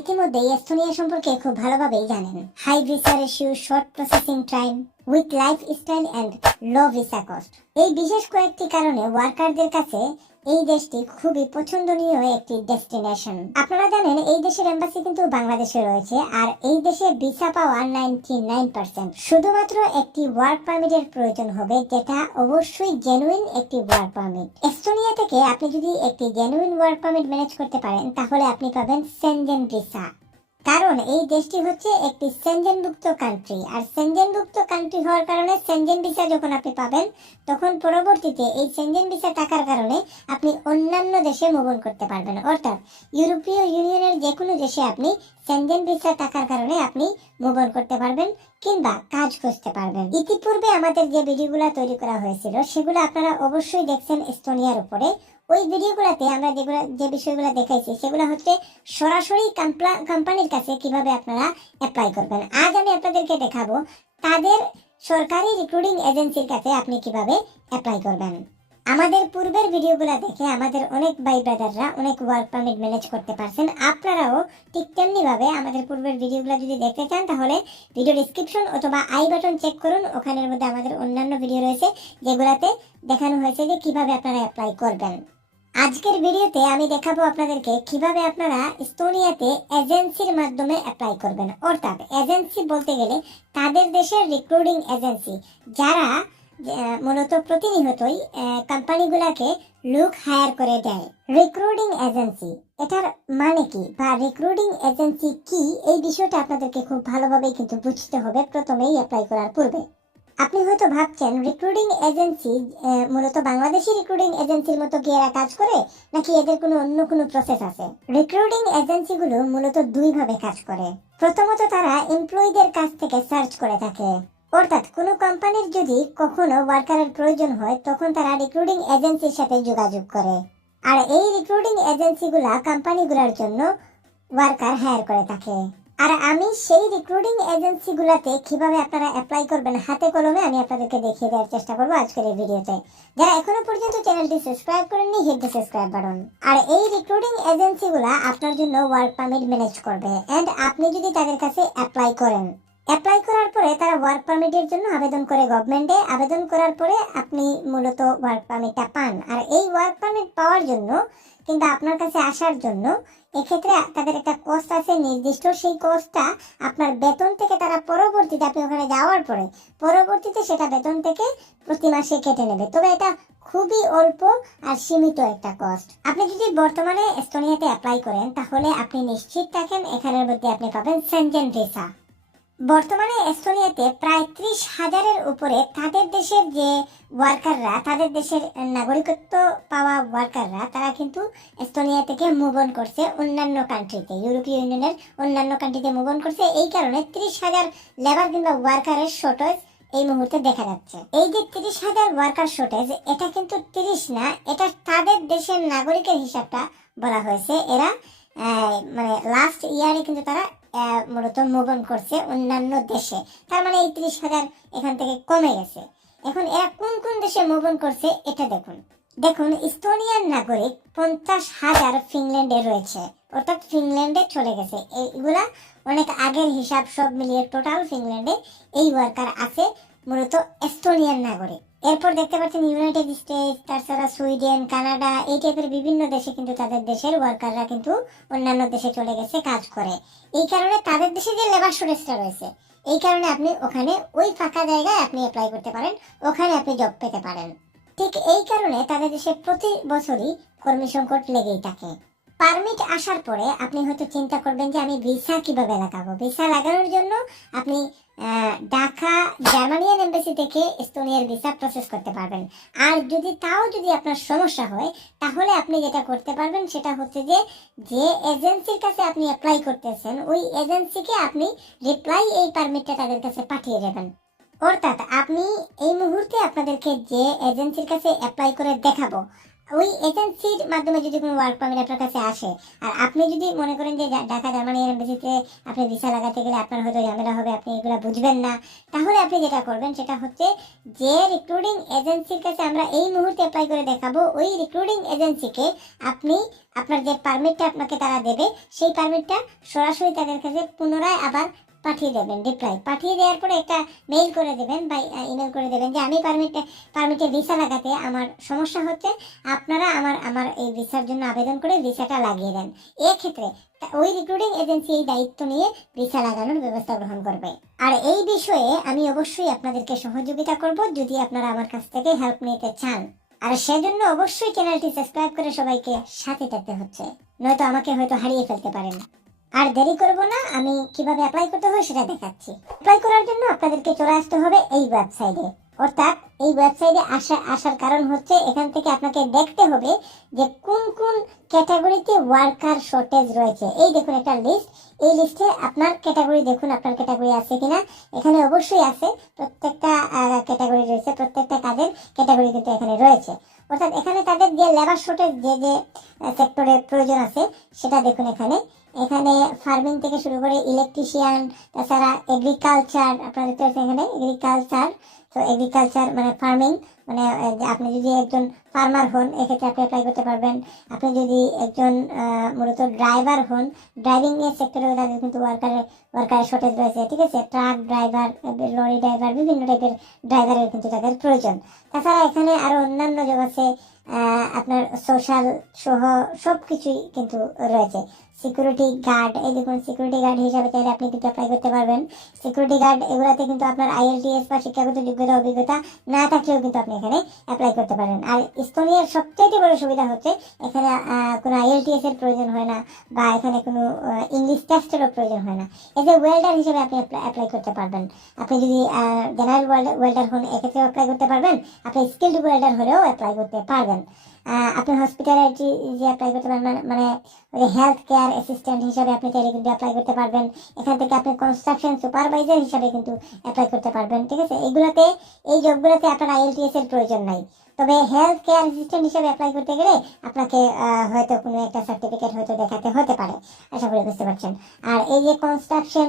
ইতিমধ্যে এস্তোনিয়া সম্পর্কে খুব ভালোভাবেই জানেন। High visa ratio, short processing time, with lifestyle and low visa cost. এই বিশেষ কয়েকটি কারণে ওয়ার্কারদের কাছে এই দেশটি খুবই পছন্দনীয় একটি ডেস্টিনেশন আপনারা জানেন এই দেশের এম্বাসি কিন্তু বাংলাদেশে রয়েছে, আর এই দেশে ভিসা পাওয়া নাইনটি নাইন পার্সেন্ট শুধুমাত্র একটি ওয়ার্ক পারমিটের প্রয়োজন হবে, যেটা অবশ্যই জেনুইন একটি ওয়ার্ক পারমিট এস্তোনিয়া থেকে আপনি যদি একটি জেনুইন ওয়ার্ক পারমিট ম্যানেজ করতে পারেন, তাহলে আপনি পাবেন সেনজেন ভিসা কারণ এই দেশটি হচ্ছে একটি সেনজেনভুক্ত কান্ট্রি আর সেনজেনভুক্ত কান্ট্রি হওয়ার কারণে সেনজেন ভিসা যখন আপনি পাবেন, তখন পরবর্তীতে এই সেনজেন ভিসা টাকার কারণে আপনি অন্যান্য দেশে মুভন করতে পারবেন। অর্থাৎ ইউরোপীয় ইউনিয়নের যে কোনো দেশে আপনি সেনজেন ভিসা থাকার কারণে আপনি মুভন করতে পারবেন কিংবা কাজ খুঁজতে পারবেন। ইতিপূর্বে আমাদের যে ভিডিওগুলো তৈরি করা হয়েছিল, সেগুলো আপনারা অবশ্যই দেখছেন এস্তোনিয়ার উপরে। ওই ভিডিওগুলোতে আমরা যেগুলো, যে বিষয়গুলো দেখাইছি, সেগুলো হচ্ছে সরাসরি কোম্পানির কাছে কীভাবে আপনারা অ্যাপ্লাই করবেন। আজ আমি আপনাদেরকে দেখাবো তাদের সরকারি রিক্রুটিং এজেন্সির কাছে আপনি কীভাবে অ্যাপ্লাই করবেন। আমাদের পূর্বের ভিডিওগুলো দেখে আমাদের অনেক ভাই ব্রাদাররা অনেক ওয়ার্ক পারমিট ম্যানেজ করতে পারছেন। আপনারাও ঠিক তেমনিভাবে আমাদের পূর্বের ভিডিওগুলো যদি দেখতে চান, তাহলে ভিডিও ডিসক্রিপশন অথবা আই বাটন চেক করুন। ওখানের মধ্যে আমাদের অন্যান্য ভিডিও রয়েছে, যেগুলাতে দেখানো হয়েছে যে কীভাবে আপনারা অ্যাপ্লাই করবেন। আজকের ভিডিওতে আমি দেখাবো আপনাদেরকে কীভাবে আপনারা এস্তোনিয়াতে এজেন্সির মাধ্যমে অ্যাপ্লাই করবেন। অর্থাৎ এজেন্সি বলতে গেলে তাদের দেশের রিক্রুটিং এজেন্সি যারা মূলত প্রতিনিয়তই কোম্পানিগুলোকে লুক হায়ার করে দেয়। রিক্রুটিং এজেন্সি এটার মানে কি বা রিক্রুটিং এজেন্সি কি? এই বিষয়টা আপনাদেরকে খুব ভালোভাবেই কিন্তু বুঝতে হবে প্রথমেই অ্যাপ্লাই করার পূর্বে। আপনি হয়তো ভাবছেন রিক্রুটিং এজেন্সি মূলত বাংলাদেশি রিক্রুটিং এজেন্সির মতো কি এরা কাজ করে, নাকি এদের কোনো অন্য কোনো প্রসেস আছে? রিক্রুটিং এজেন্সিগুলো মূলত দুই ভাবে কাজ করে। প্রথমত তারা এমপ্লয়ীদের কাছ থেকে সার্চ করে থাকে। অর্থাৎ কোনো কোম্পানির যদি কখনো ওয়ার্কারের প্রয়োজন হয়, তখন তারা রিক্রুটিং এজেন্সির সাথে যোগাযোগ করে। আর এই রিক্রুটিং এজেন্সিগুলা কোম্পানিগুলোর জন্য ওয়ার্কার হায়ার করে থাকে। আর আমি সেই রিক্রুটিং এজেন্সিগুলোতে কীভাবে আপনারা অ্যাপ্লাই করবেন হাতে কলমে আমি আপনাদেরকে দেখিয়ে দেওয়ার চেষ্টা করব আজকের এই ভিডিওতে। যারা এখনও পর্যন্ত চ্যানেলটি সাবস্ক্রাইব করেননি হিট দ্য সাবস্ক্রাইব বাটন আর এই রিক্রুটিং এজেন্সিগুলো আপনার জন্য ওয়ার্ক পারমিট ম্যানেজ করবে। অ্যান্ড আপনি যদি তাদের কাছে অ্যাপ্লাই করেন অ্যাপ্লাই করার পরে তারা ওয়ার্ক পারমিটের জন্য আবেদন করে গভর্নমেন্টে আবেদন করার পরে আপনি মূলত ওয়ার্ক পারমিটটা পান। আর এই ওয়ার্ক পারমিট পাওয়ার জন্য কিংবা আপনার কাছে আসার জন্য এক্ষেত্রে তাদের একটা কোর্স আছে নির্দিষ্ট। সেই কোর্সটা আপনার বেতন থেকে তারা পরবর্তীতে, আপনি ওখানে যাওয়ার পরে পরবর্তীতে সেটা বেতন থেকে প্রতি মাসে কেটে নেবে। তবে এটা খুবই অল্প আর সীমিত একটা কস্ট আপনি যদি বর্তমানে এস্তোনিয়াতে অ্যাপ্লাই করেন, তাহলে আপনি নিশ্চিত থাকেন এখানের মধ্যে আপনি পাবেন সেনজেন ভিসা বর্তমানে এস্তোনিয়াতে প্রায় ত্রিশ হাজারের উপরে তাদের দেশের যে ওয়ার্কাররা, তাদের দেশের নাগরিকত্ব পাওয়া ওয়ার্কাররা, তারা কিন্তু এস্তোনিয়া থেকে মুভ অন করছে অন্যান্য কান্ট্রিতে ইউরোপীয় ইউনিয়নের অন্যান্য কান্ট্রিতে মুভ অন করছে। এই কারণে ত্রিশ হাজার লেবার কিংবা ওয়ার্কারের শর্টেজ এই মুহূর্তে দেখা যাচ্ছে। এই যে তিরিশ হাজার ওয়ার্কার শর্টেজ এটা কিন্তু তিরিশ না, এটা তাদের দেশের নাগরিকের হিসাবটা বলা হয়েছে। এরা মানে লাস্ট ইয়ারে কিন্তু তারা মূলত মুভ অন করছে অন্যান্য দেশে। তার মানে এই তিরিশ হাজার এখান থেকে কমে গেছে। এখন এরা কোন কোন দেশে মুভ অন করছে এটা দেখুন। দেখুন ইস্তোনিয়ান নাগরিক পঞ্চাশ হাজার ফিনল্যান্ডে রয়েছে। অর্থাৎ ফিনল্যান্ডে চলে গেছে। এইগুলা অনেক আগের হিসাব সব মিলিয়ে টোটাল ফিনল্যান্ডে এই ওয়ার্কার আছে, মূলত এস্তোনিয়ান নাগরিক। এরপর দেখতে পাচ্ছেন ইউনাইটেড স্টেটস তাছাড়া সুইডেন, কানাডা, এই টাইপের বিভিন্ন দেশে কিন্তু তাদের দেশের ওয়ার্কাররা কিন্তু অন্যান্য দেশে চলে গেছে কাজ করে। এই কারণে তাদের দেশে যে লেবার শোরেজটা রয়েছে, এই কারণে আপনি ওখানে ওই ফাঁকা জায়গায় আপনি অ্যাপ্লাই করতে পারেন, ওখানে আপনি জব পেতে পারেন। ঠিক এই কারণে তাদের দেশে প্রতি বছরই কর্মী সংকট লেগেই থাকে। পারমিট আসার পরে আপনি হয়তো চিন্তা করবেন যে আমি ভিসা কীভাবে লাগাবো? ভিসা লাগানোর জন্য আপনি ঢাকা জার্মানিয়ান এম্বাসি থেকে এস্তোনিয়ার ভিসা প্রসেস করতে পারবেন। আর যদি তাও যদি আপনার সমস্যা হয়, তাহলে আপনি যেটা করতে পারবেন সেটা হচ্ছে যে যে এজেন্সির কাছে আপনি অ্যাপ্লাই করতেছেন, ওই এজেন্সিকে আপনি রিপ্লাই এই পারমিটটা তাদের কাছে পাঠিয়ে দেবেন। অর্থাৎ আপনি এই মুহূর্তে আপনাদেরকে যে এজেন্সির কাছে অ্যাপ্লাই করে দেখাবো ওই এজেন্সির মাধ্যমে যদি কোনো ওয়ার্ক পারমিট আপনার কাছে আসে, আর আপনি যদি মনে করেন যে ঢাকা জার্মানি এমবেসিতে আপনি ভিসা লাগাতে গেলে আপনার হয়তো ঝামেলা হবে, আপনি এগুলো বুঝবেন না, তাহলে আপনি যেটা করবেন সেটা হচ্ছে যে রিক্রুটিং এজেন্সির কাছে আমরা এই মুহূর্তে অ্যাপ্লাই করে দেখাবো, ওই রিক্রুটিং এজেন্সিকে আপনি আপনার যে পারমিটটা আপনাকে তারা দেবে, সেই পারমিটটা সরাসরি তাদের কাছে পুনরায় আবার পাঠিয়ে দেবেন রিপ্লাই পাঠিয়ে দেওয়ার পরে একটা মেইল করে দেবেন বা ইমেল করে দেবেন যে, আমি পারমিটে পারমিটে ভিসা লাগাতে আমার সমস্যা হচ্ছে, আপনারা আমার আমার এই ভিসার জন্য আবেদন করে ভিসাটা লাগিয়ে দেন। এক্ষেত্রে ওই রিক্রুটিং এজেন্সি এই দায়িত্ব নিয়ে ভিসা লাগানোর ব্যবস্থা গ্রহণ করবে। আর এই বিষয়ে আমি অবশ্যই আপনাদেরকে সহযোগিতা করব যদি আপনারা আমার কাছ থেকে হেল্প নিতে চান। আর সেজন্য অবশ্যই চ্যানেলটি সাবস্ক্রাইব করে সবাইকে সাথে থাকতে হচ্ছে, নয়তো আমাকে হয়তো হারিয়ে ফেলতে পারেন। আর দেরি করব না, আমি কীভাবে অ্যাপ্লাই করতে হয় সেটা দেখাচ্ছি। অ্যাপ্লাই করার জন্য আপনাদেরকে চলে আসতে হবে এই ওয়েবসাইটে অর্থাৎ এই ওয়েবসাইটে আসা, আসার কারণ হচ্ছে এখান থেকে আপনাকে দেখতে হবে যে কোন কোন ক্যাটাগরিতে ওয়ার্কার শর্টেজ রয়েছে। এই দেখুন একটা লিস্ট এই লিস্টে আপনার ক্যাটাগরি দেখুন, আপনার ক্যাটাগরি আছে কিনা। এখানে অবশ্যই আছে, প্রত্যেকটা ক্যাটাগরি রয়েছে, প্রত্যেকটা কাজের ক্যাটাগরি কিন্তু এখানে রয়েছে। অর্থাৎ এখানে তাদের যে লেবার শর্টেজ যে যে সেক্টরে প্রয়োজন আছে, সেটা দেখুন এখানে। ফার্মিং থেকে শুরু করে ইলেকট্রিশিয়ান তাছাড়া এগ্রিকালচার আপনারা দেখতে পাচ্ছেন এখানে এগ্রিকালচার তো এগ্রিকালচার মানে ফার্মিং মানে আপনি যদি একজন ফার্মার হন, এক্ষেত্রে আপনি অ্যাপ্লাই করতে পারবেন। আপনি যদি একজন মূলত ড্রাইভার হন ড্রাইভিং এর সেক্টরে তাদের কিন্তু ওয়ার্কারের ওয়ার্কারের শর্টেজ রয়েছে, ঠিক আছে? ট্রাক ড্রাইভার লরি ড্রাইভার বিভিন্ন টাইপের ড্রাইভারের কিন্তু তাদের প্রয়োজন। তাছাড়া এখানে আরও অন্যান্য জব আছে আপনার সোশ্যাল সহ সব কিছুই কিন্তু রয়েছে। সিকিউরিটি গার্ড এই দেখুন সিকিউরিটি গার্ড হিসাবে চাইলে আপনি কিন্তু অ্যাপ্লাই করতে পারবেন। সিকিউরিটি গার্ড এগুলাতে কিন্তু আপনার আইএলটিএস বা শিক্ষাগত যোগ্যতা, অভিজ্ঞতা না থাকলেও কিন্তু আপনি এখানে অ্যাপ্লাই করতে পারেন। আর স্তোনিয়ার সবচেয়ে বড় সুবিধা হচ্ছে, এখানে কোনো আইএলটিএস এর প্রয়োজন হয় না বা এখানে কোনো ইংলিশ টেস্টেরও প্রয়োজন হয় না। এজ এ ওয়েল্ডার হিসেবে আপনি অ্যাপ্লাই করতে পারবেন। আপনি যদি জেনারেল ওয়েল্ডার হন, এক্ষেত্রেও অ্যাপ্লাই করতে পারবেন। আপনি স্কিল্ড ওয়েল্ডার হলেও অ্যাপ্লাই করতে পারবেন। আপনি হসপিটালিটি যে অ্যাপ্লাই করতে পারবেন, মানে- হেলথ কেয়ার অ্যাসিস্ট্যান্ট হিসাবে আপনি চাইলে কিন্তু অ্যাপ্লাই করতে পারবেন। এখান থেকে আপনি কনস্ট্রাকশন সুপারভাইজার হিসাবে কিন্তু অ্যাপ্লাই করতে পারবেন, ঠিক আছে? এইগুলোতে, এই জবগুলোতে আপনার আইএলটিএস এর প্রয়োজন নাই। তবে হেলথ কেয়ার অ্যাসিস্ট্যান্ট হিসাবে অ্যাপ্লাই করতে গেলে আপনাকে হয়তো কোনো একটা সার্টিফিকেট হয়তো দেখাতে হতে পারে। আশা করি বুঝতে পারছেন। আর এই যে কনস্ট্রাকশন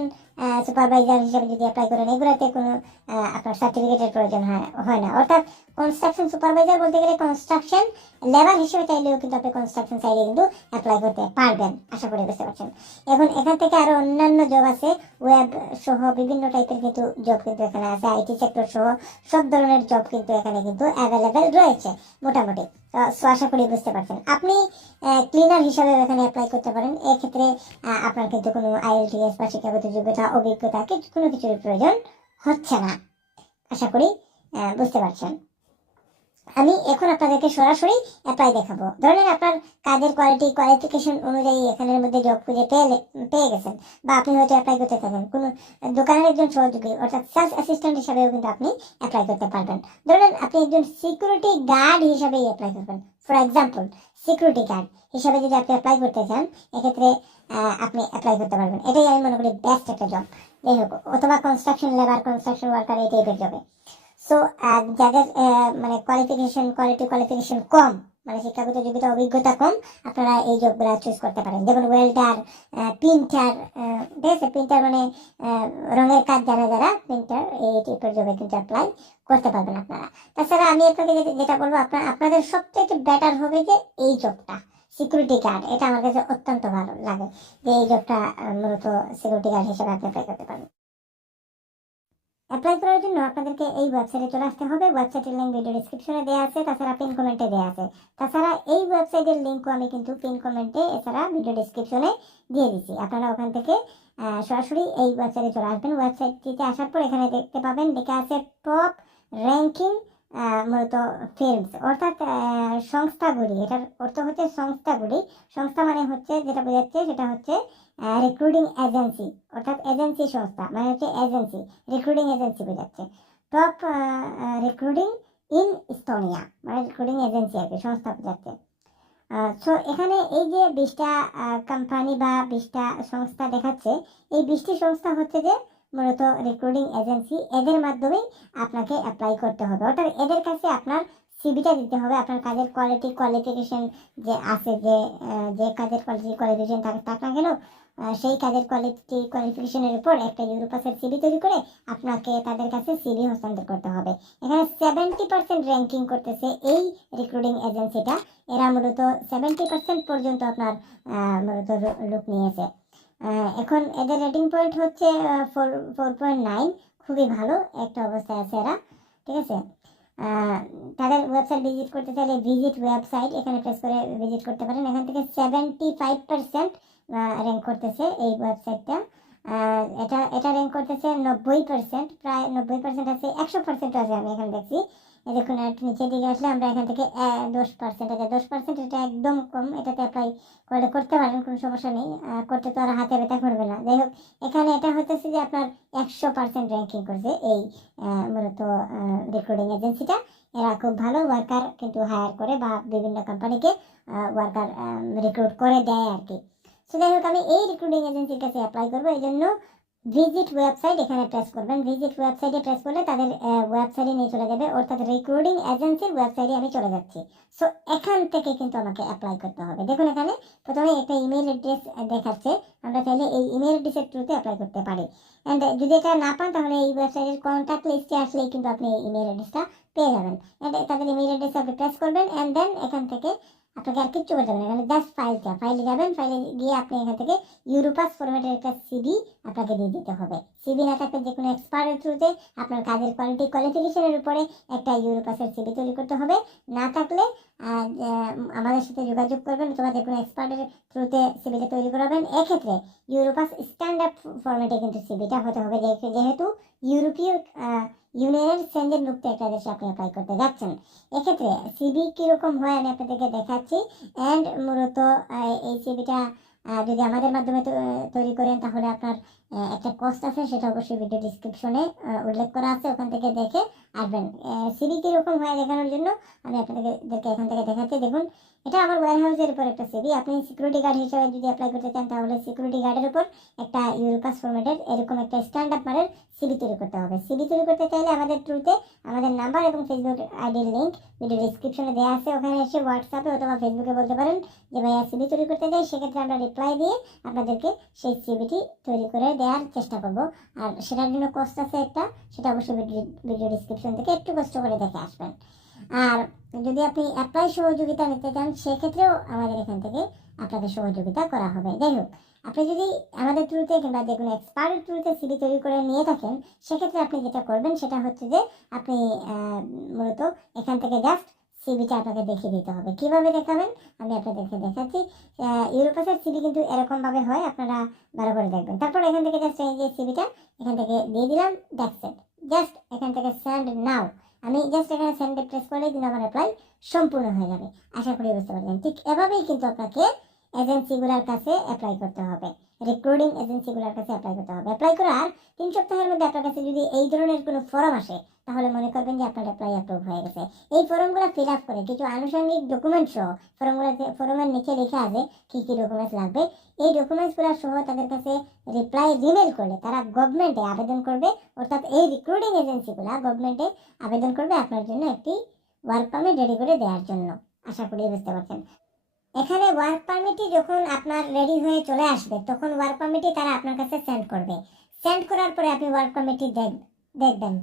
সুপারভাইজার হিসাবে যদি অ্যাপ্লাই করেন, এগুলোতে কোনো আপনার সার্টিফিকেটের প্রয়োজন হয় না অর্থাৎ কনস্ট্রাকশন সুপারভাইজার বলতে গেলে কনস্ট্রাকশন লেবার হিসেবে চাইলেও কিন্তু আপনি কনস্ট্রাকশন সাইডে কিন্তু অ্যাপ্লাই করতে পারবেন, আশা করি বুঝতে পারছেন। এখন এখান থেকে আরও অন্যান্য জব আছে ওয়েব সহ বিভিন্ন টাইপের কিন্তু জব কিন্তু এখানে আছে আইটি সেক্টর সহ সব ধরনের জব কিন্তু এখানে কিন্তু অ্যাভেলেবেল রয়েছে মোটামুটি। so, আশা করি বুঝতে পারছেন। আপনি ক্লিনার হিসাবে এখানে অ্যাপ্লাই করতে পারেন। এক্ষেত্রে আপনার কিন্তু কোনো আইএলটিএস বা শিক্ষাগত যোগ্যতা, অভিজ্ঞতা কোনো কিছুর প্রয়োজন হচ্ছে না, আশা করি বুঝতে পারছেন। আমি এখন আপনাদেরকে সরাসরি অ্যাপ্লাই দেখাবো। ধরেন আপনার কাজের কোয়ালিটি কোয়ালিফিকেশন অনুযায়ী এখানের মধ্যে জব খুঁজে পেয়ে পেয়ে গেছেন বা আপনি হয়তো অ্যাপ্লাই করতে থাকেন। কোনো দোকানের একজন সহযোগী, অর্থাৎ সেলস অ্যাসিস্ট্যান্ট হিসাবেও কিন্তু আপনি অ্যাপ্লাই করতে পারবেন। ধরেন আপনি একজন সিকিউরিটি গার্ড হিসাবেই অ্যাপ্লাই করবেন। ফর এক্সাম্পল সিকিউরিটি গার্ড হিসাবে যদি আপনি অ্যাপ্লাই করতে চান, এক্ষেত্রে আপনি অ্যাপ্লাই করতে পারবেন। এটাই আমি মনে করি বেস্ট একটা জব যাই হোক, অথবা কনস্ট্রাকশন লেবার কনস্ট্রাকশন ওয়ার্কার এই টাইপের জবে সো যাদের মানে কোয়ালিফিকেশন কোয়ালিটি কোয়ালিফিকেশন কম মানে শিক্ষাগত যোগ্যতা, অভিজ্ঞতা কম, আপনারা এই জবগুলো চুজ করতে পারেন। যেমন ওয়েল্ডার প্রিন্টার ঠিক আছে? প্রিন্টার মানে রঙের কাজ জানা যারা প্রিন্টার এই টাইপের জবে কিন্তু অ্যাপ্লাই করতে পারবেন আপনারা। তাছাড়া আমি আপনাকে যেটা- বলব, আপনার, আপনাদের সবথেকে বেটার হবে যে এই জবটা সিকিউরিটি গার্ড এটা আমার কাছে অত্যন্ত ভালো লাগে যে এই জবটা মূলত সিকিউরিটি গার্ড হিসেবে আপনি অ্যাপ্লাই করতে পারেন অ্যাপ্লাই করার জন্য আপনাদেরকে এই ওয়েবসাইটে চলে আসতে হবে। ওয়েবসাইটের লিঙ্ক ভিডিও ডিসক্রিপশনে দেওয়া আছে, তাছাড়া পিন কমেন্টে দেওয়া আছে। তাছাড়া এই ওয়েবসাইটের লিঙ্কও আমি কিন্তু পিন কমেন্টে এছাড়া ভিডিও ডিসক্রিপশনে দিয়ে দিচ্ছি। আপনারা ওখান থেকে সরাসরি এই ওয়েবসাইটে চলে আসবেন। ওয়েবসাইটটিতে আসার পর এখানে দেখতে পাবেন, লেখা আছে টপ র্যাঙ্কিং মূলত ফিল্মস অর্থাৎ সংস্থাগুলি। এটার অর্থ হচ্ছে সংস্থাগুলি। সংস্থা মানে হচ্ছে, যেটা বোঝাচ্ছে সেটা হচ্ছে রিক্রুটিং এজেন্সি অর্থাৎ এজেন্সি সংস্থা মানে হচ্ছে এজেন্সি রিক্রুটিং এজেন্সি বোঝাচ্ছে। টপ রিক্রুটিং ইন ইস্তোনিয়া মানে রিক্রুটিং এজেন্সি আর কি, সংস্থা বোঝাচ্ছে। সো এখানে এই যে বিশটা কোম্পানি বা বিশটা সংস্থা দেখাচ্ছে, এই বিশটি সংস্থা হচ্ছে যে মূলত রিক্রুটিং এজেন্সি এদের মাধ্যমেই আপনাকে অ্যাপ্লাই করতে হবে। অর্থাৎ এদের কাছে আপনার সিবিটা দিতে হবে, আপনার কাজের কোয়ালিটি কোয়ালিফিকেশন যে আছে, যে যে কাজের কোয়ালিটি কোয়ালিফিকেশন থাকে থাক না কেন সেই কাজের কোয়ালিটি কোয়ালিফিকেশনের উপর একটা ইউরোপাসের সিবি তৈরি করে আপনাকে তাদের কাছে সিবি হস্তান্তর করতে হবে। এখানে সেভেন্টি পার্সেন্ট র্যাঙ্কিং করতেছে এই রিক্রুটিং এজেন্সিটা এরা মূলত সেভেন্টি পার্সেন্ট পর্যন্ত আপনার মূলত লোক নিয়েছে। এখন এদের রেটিং পয়েন্ট হচ্ছে ফোর ফোর পয়েন্ট নাইন খুবই ভালো একটা অবস্থায় আছে এরা, ঠিক আছে? তাদের ওয়েবসাইট ভিজিট করতে চাইলে ভিজিট ওয়েবসাইট এখানে প্রেস করে ভিজিট করতে পারেন। এখান থেকে সেভেন্টি ফাইভ পার্সেন্ট র্যাঙ্ক করতেছে এই ওয়েবসাইটটা এটা এটা র্যাঙ্ক করতেছে নব্বই পার্সেন্ট প্রায় নব্বই পার্সেন্ট আছে, একশো পার্সেন্ট আছে আমি এখানে দেখছি। দেখুন একটু নিচের দিকে আসলে আমরা এখান থেকে দশ পার্সেন্ট আছে। দশ পার্সেন্ট এটা একদম কম, এটাতে অ্যাপ্লাই করলে করতে পারেন, কোনো সমস্যা নেই। করতে তো আর হাতে ব্যথা করবে না। যাই হোক, এখানে এটা হতেছে যে আপনার একশো পার্সেন্ট র্যাঙ্কিং করছে এই মূলত রিক্রুটিং এজেন্সিটা এরা খুব ভালো ওয়ার্কার কিন্তু হায়ার করে বা বিভিন্ন কোম্পানিকে ওয়ার্কার রিক্রুট করে দেয় আর কি। সো যাই হোক আমি এই রিক্রুটিং এজেন্সির কাছে অ্যাপ্লাই করব। এই জন্য ভিজিট ওয়েবসাইট এখানে প্রেস করবেন। ভিজিট ওয়েবসাইটে প্রেস করলে তাদের ওয়েবসাইটে নিয়ে চলে যাবে। অর্থাৎ রিক্রুটিং এজেন্সির ওয়েবসাইটে আমি চলে যাচ্ছি। সো এখান থেকে কিন্তু আমাকে অ্যাপ্লাই করতে হবে। দেখুন এখানে প্রথমে একটা ইমেল অ্যাড্রেস দেখাচ্ছে। আমরা চাইলে এই ইমেল অ্যাড্রেসের থ্রুতে অ্যাপ্লাই করতে পারি। অ্যান্ড যদি এটা না পান, তাহলে এই ওয়েবসাইটের কন্ট্যাক্ট লিস্টে আসলেই কিন্তু আপনি এই ইমেল অ্যাড্রেসটা পেয়ে যাবেন। অ্যান্ড তাদের ইমেল অ্যাড্রেসে আপনি প্রেস করবেন। অ্যান্ড দেন এখান থেকে আপনাকে আর কিচ্ছু করতে হবে না। এখানে জাস্ট ফাইলটা ফাইলে যাবেন ফাইলে গিয়ে আপনি এখান থেকে ইউরোপাস ফরম্যাটের একটা সিবি আপনাকে দিয়ে দিতে হবে। সিবি না থাকলে যে কোনো এক্সপার্টের থ্রুতে আপনার কাজের কোয়ালিটি কোয়ালিফিকেশনের উপরে একটা ইউরোপাসের সিবি তৈরি করতে হবে। না থাকলে আমাদের সাথে যোগাযোগ করবেন অথবা যে কোনো এক্সপার্টের থ্রুতে সিবিটা তৈরি করাবেন। এক্ষেত্রে ইউরোপাস স্ট্যান্ডার্ড ফরম্যাটে কিন্তু সিবিটা হতে হবে, যেহেতু ইউরোপীয় আহ, সেন্ডের মুক্ত একটা দেশে আপনি অ্যাপ্লাই করতে যাচ্ছেন। এক্ষেত্রে সিবি কীরকম হয় আমি আপনাদেরকে দেখাচ্ছি। অ্যান্ড মূলত এই সিবিটা যদি আমাদের মাধ্যমে তৈরি করেন তাহলে আপনার একটা কস্ট আছে, সেটা অবশ্যই ভিডিও ডিসক্রিপশনে উল্লেখ করা আছে, ওখান থেকে দেখে আসবেন। সিবি কীরকম হয় দেখানোর জন্য, আমি আপনাদেরকে এখান থেকে দেখাচ্ছি। দেখুন, এটা আমার ওয়ার হাউসের উপর একটা সিবি আপনি সিকিউরিটি গার্ড হিসেবে যদি অ্যাপ্লাই করতে চান, তাহলে সিকিউরিটি গার্ডের উপর একটা ইউরোপাস ফরম্যাটের এরকম একটা স্ট্যান্ড আপ মানের সিবি তৈরি করতে হবে। সিবি তৈরি করতে চাইলে আমাদের থ্রুতে আমাদের নাম্বার এবং ফেসবুক আইডির লিঙ্ক ভিডিও ডিসক্রিপশনে দেওয়া আছে। ওখানে এসে হোয়াটসঅ্যাপে অথবা ফেসবুকে বলতে পারেন যে, ভাইয়া সিবি তৈরি করতে চাই, সেক্ষেত্রে আমরা রিপ্লাই দিয়ে আপনাদেরকে সেই সিবিটি তৈরি করে দেওয়ার চেষ্টা করব। আর সেটার জন্য কষ্ট আছে একটা, সেটা অবশ্যই ভিডিও ভিডিও ডিসক্রিপশন থেকে একটু কষ্ট করে দেখে আসবেন। আর যদি আপনি অ্যাপ্লাই সহযোগিতা নিতে চান, সেক্ষেত্রেও আমাদের এখান থেকে আপনাদের সহযোগিতা করা হবে। যাই হোক, আপনি যদি আমাদের থ্রুতে কিংবা যে কোনো এক্সপার্টের থ্রুতে সিবি তৈরি করে নিয়ে থাকেন, সেক্ষেত্রে আপনি যেটা করবেন, সেটা হচ্ছে যে আপনি মূলত এখান থেকে জাস্ট সিবিটা আপনাকে দেখিয়ে দিতে হবে। কীভাবে দেখাবেন? আমি আপনাদেরকে দেখাচ্ছি। ইউরোপাসের সিবি কিন্তু এরকমভাবে হয়, আপনারা ভালো করে দেখবেন। তারপর এখান থেকে জাস্ট এই যে সিবিটা এখান থেকে দিয়ে দিলাম দ্যাটস ইট জাস্ট এখান থেকে স্যান্ড নাও আমি জাস্ট এখানে সেন্ডে প্রেস করলেই কিন্তু আমার অ্যাপ্লাই সম্পূর্ণ হয়ে যাবে। আশা করি বুঝতে পারবেন ঠিক এভাবেই কিন্তু আপনাকে এজেন্সিগুলোর কাছে অ্যাপ্লাই করতে হবে। রিক্রুটিং এজেন্সিগুলোর কাছে অ্যাপ্লাই করতে হবে। অ্যাপ্লাই করার তিন সপ্তাহের মধ্যে আপনার কাছে যদি এই ধরনের কোনো ফর্ম আসে, তাহলে মনে করবেন যে আপনার অ্যাপ্লাই অ্যাপ্রুভ হয়ে গেছে। এই ফর্মগুলো ফিল আপ করে কিছু আনুষঙ্গিক ডকুমেন্ট সহ ফর্মগুলোতে ফর্মের নিচে লেখা আছে কী কী ডকুমেন্টস লাগবে, এই ডকুমেন্টসগুলো সহ তাদের কাছে রিপ্লাই ইমেল করলে তারা গভর্নমেন্টে আবেদন করবে। অর্থাৎ এই রিক্রুটিং এজেন্সিগুলো গভর্নমেন্টে আবেদন করবে আপনার জন্য একটি ওয়ার্ক পারমিট রেডি করে দেওয়ার জন্য। আশা করি বুঝতে পারছেন। এখানে ওয়ার্ক পারমিটটি যখন আপনার রেডি হয়ে চলে আসবে, তখন ওয়ার্ক পারমিটটি তারা আপনার কাছে সেন্ড করবে। সেন্ড করার পরে আপনি ওয়ার্ক পারমিটটি দেখবেন।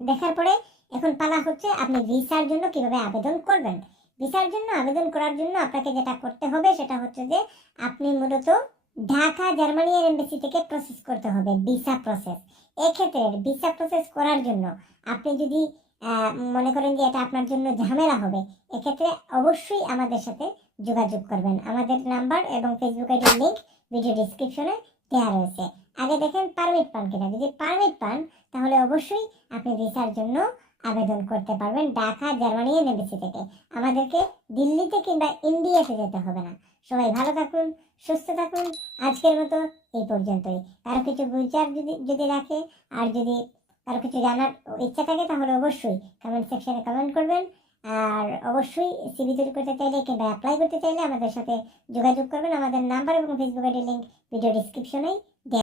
দেখার পরে এখন পালা হচ্ছে আপনি ভিসার জন্য কীভাবে আবেদন করবেন। ভিসার জন্য আবেদন করার জন্য আপনাকে যেটা করতে হবে সেটা হচ্ছে যে আপনি মূলত ঢাকা জার্মানিয়ার এমবেসি থেকে প্রসেস করতে হবে, ভিসা প্রসেস এক্ষেত্রে ভিসা প্রসেস করার জন্য আপনি যদি মনে করেন যে এটা আপনার জন্য ঝামেলা হবে, এক্ষেত্রে অবশ্যই আমাদের সাথে যোগাযোগ করবেন। আমাদের নাম্বার এবং ফেসবুক আইডির লিঙ্ক ভিডিও ডিসক্রিপশনে দেওয়া রয়েছে। আগে দেখেন পারমিট পান কিনা। যদি পারমিট পান, তাহলে অবশ্যই আপনি ভিসার জন্য আবেদন করতে পারবেন ঢাকা, জার্মানি এমবেসি থেকে। আমাদেরকে দিল্লিতে কিংবা ইন্ডিয়াতে যেতে হবে না। সবাই ভালো থাকুন, সুস্থ থাকুন। আজকের মতো এই পর্যন্তই। কারও কিছু বিচার যদি যদি রাখে, আর যদি কারও কিছু জানার ইচ্ছা থাকে, তাহলে অবশ্যই কমেন্ট সেকশনে কমেন্ট করবেন। আর অবশ্যই সিবি তৈরি করতে চাইলে কিংবা অ্যাপ্লাই করতে চাইলে আমাদের সাথে যোগাযোগ করবেন। আমাদের নাম্বার এবং ফেসবুক আইডি লিঙ্ক ভিডিও ডিসক্রিপশনেই